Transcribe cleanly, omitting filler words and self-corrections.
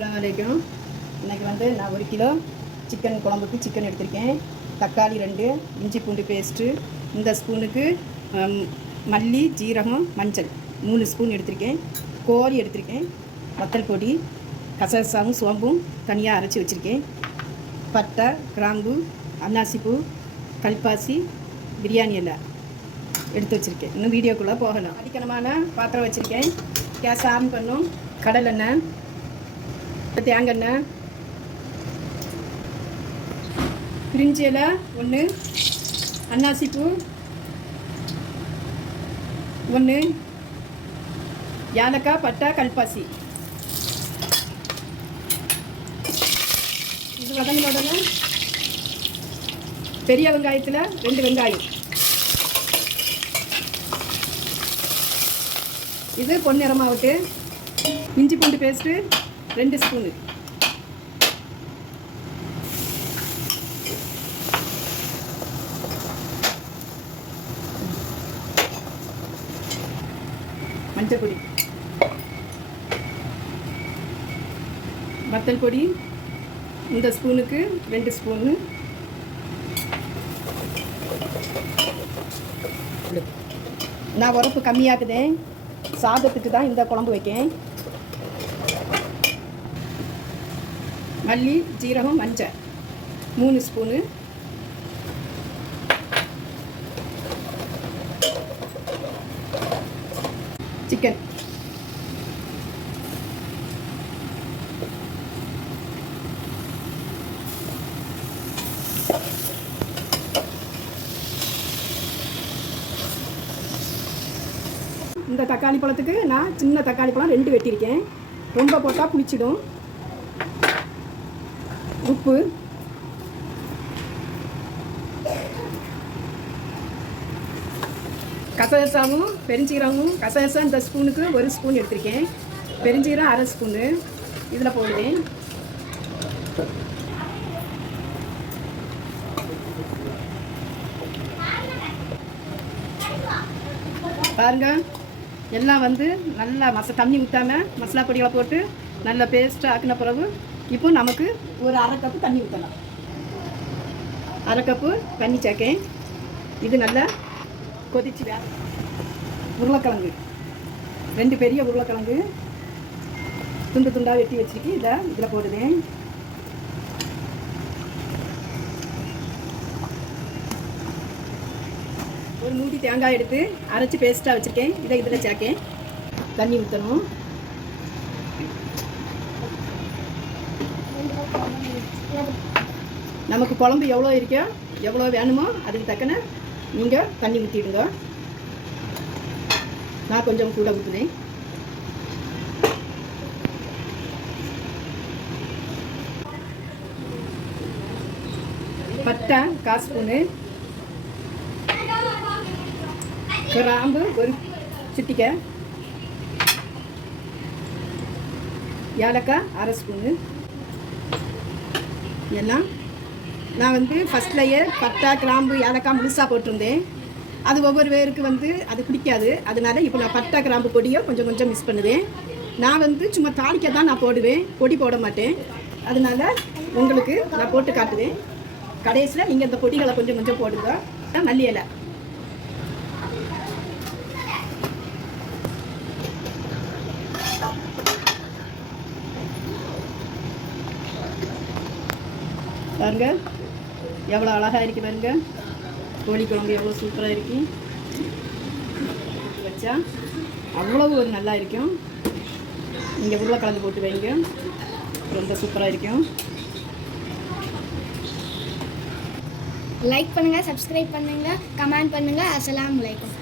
அஸ்ஸலாமு அலைக்கும். இன்றைக்கி நான் 1 கிலோ சிக்கன் குழம்புக்கு சிக்கன் எடுத்திருக்கேன். தக்காளி 2, இஞ்சி பூண்டு பேஸ்ட்டு, இந்த ஸ்பூனுக்கு மல்லி, ஜீரகம், மஞ்சள் 3 ஸ்பூன் எடுத்திருக்கேன். கோழி எடுத்திருக்கேன். வத்தல் பொடி, கசகசாவும் சோம்பும் தனியாக அரைச்சி வச்சுருக்கேன். பட்டை, கிராம்பு, அன்னாசிப்பூ, கல்பாசி, பிரியாணி எல்லாம் எடுத்து வச்சுருக்கேன். இன்னும் வீடியோக்குள்ளே போகலாம். அதிகமான பாத்திரம் வச்சுருக்கேன். கேஸ் ஆன் பண்ணும். கடலெண்ணெய், தேங்காய், பிரிஞ்சி இலை 1, அன்னாசிப்பூ 1, ஏலக்காய், பட்டை, கல்பாசி. இது வதங்கினோடனே பெரிய வெங்காயத்தில் 2 வெங்காயம். இது பொன்னிறமாகட்டு. இஞ்சி பூண்டு பேஸ்ட்டு 2 ஸ்பூனு. மஞ்சள் பொடி, வத்தல் பொடி இந்த ஸ்பூனுக்கு 2 ஸ்பூனு. நான் உரப்பு கம்மியாக்குதேன். சாதத்துக்கு தான் இந்த குழம்பு வைக்கேன். மல்லி, ஜீரகம், மஞ்சள் 3 ஸ்பூனு. சிக்கன் இந்த தக்காளி பழத்துக்கு நான் சின்ன தக்காளி பழம் 2 வெட்டியிருக்கேன். ரொம்ப போட்டால் புளிச்சிடும். உப்பு, கசகசாவும் பெருஞ்சீரகமும். கசகசா இந்த ஸ்பூனுக்கு 1 ஸ்பூன் எடுத்திருக்கேன். பெருஞ்சீரகம் 1/2 ஸ்பூனு இதில் போடுவேன். பாருங்க, எல்லாம் நல்லா தண்ணி ஊற்றாமல் மசாலா பொடிகளை போட்டு நல்லா பேஸ்ட்டாக ஆக்கின பிறகு இப்போ நமக்கு ஒரு 1/2 கப்பு தண்ணி ஊற்றலாம். 1/2 கப்பு தண்ணி சேர்க்கேன். இது நல்லா கொதிச்சு உருளைக்கிழங்கு 2 பெரிய உருளைக்கிழங்கு துண்டு துண்டாக வெட்டி வச்சுருக்கு. இதில் போடுவேன். ஒரு மூடி தேங்காய் எடுத்து அரைச்சி பேஸ்ட்டாக வச்சுருக்கேன். இதில் சேர்க்கேன். தண்ணி ஊற்றணும். நமக்கு குழம்பு எவ்வளோ இருக்கோ எவ்வளோ வேணுமோ அதுக்கு தக்கன நீங்கள் தண்ணி ஊற்றிடுங்க. நான் கொஞ்சம் கூட ஊற்றுவேன். பட்டை 1/4 ஸ்பூனு, கிராம்பு 1 சிட்டிக்கை, ஏலக்காய் 1/2 ஸ்பூனு. எல்லாம் நான் ஃபஸ்ட்லேயே பட்டை, கிராம்பு, ஏலக்காய் முழுசாக போட்டிருந்தேன். அது ஒவ்வொரு பேருக்கு அது பிடிக்காது. அதனால இப்போ நான் பட்டை, கிராம்பு பொடியை கொஞ்சம் கொஞ்சம் மிஸ் பண்ணுவேன். நான் சும்மா தாளிக்க தான் நான் போடுவேன், பொடி போட மாட்டேன். அதனால உங்களுக்கு நான் போட்டு காட்டுவேன். கடைசியில் நீங்கள் இந்த பொடிகளை கொஞ்சம் கொஞ்சம் போடுங்க. மல்லி இலை, பாருங்க எவ்வளோ அழகாக இருக்கு. பாருங்க கோழி குழம்பு எவ்வளோ சூப்பராக இருக்கு. வச்சா அவ்வளவு ஒரு நல்லா இருக்கும். நீங்கள் உருளைக்கிழங்கு போட்டு வைங்க, ரொம்ப சூப்பராக இருக்கும். லைக் பண்ணுங்கள், சப்ஸ்கிரைப் பண்ணுங்கள், கமெண்ட் பண்ணுங்கள். அஸ்ஸலாமு அலைக்கும்.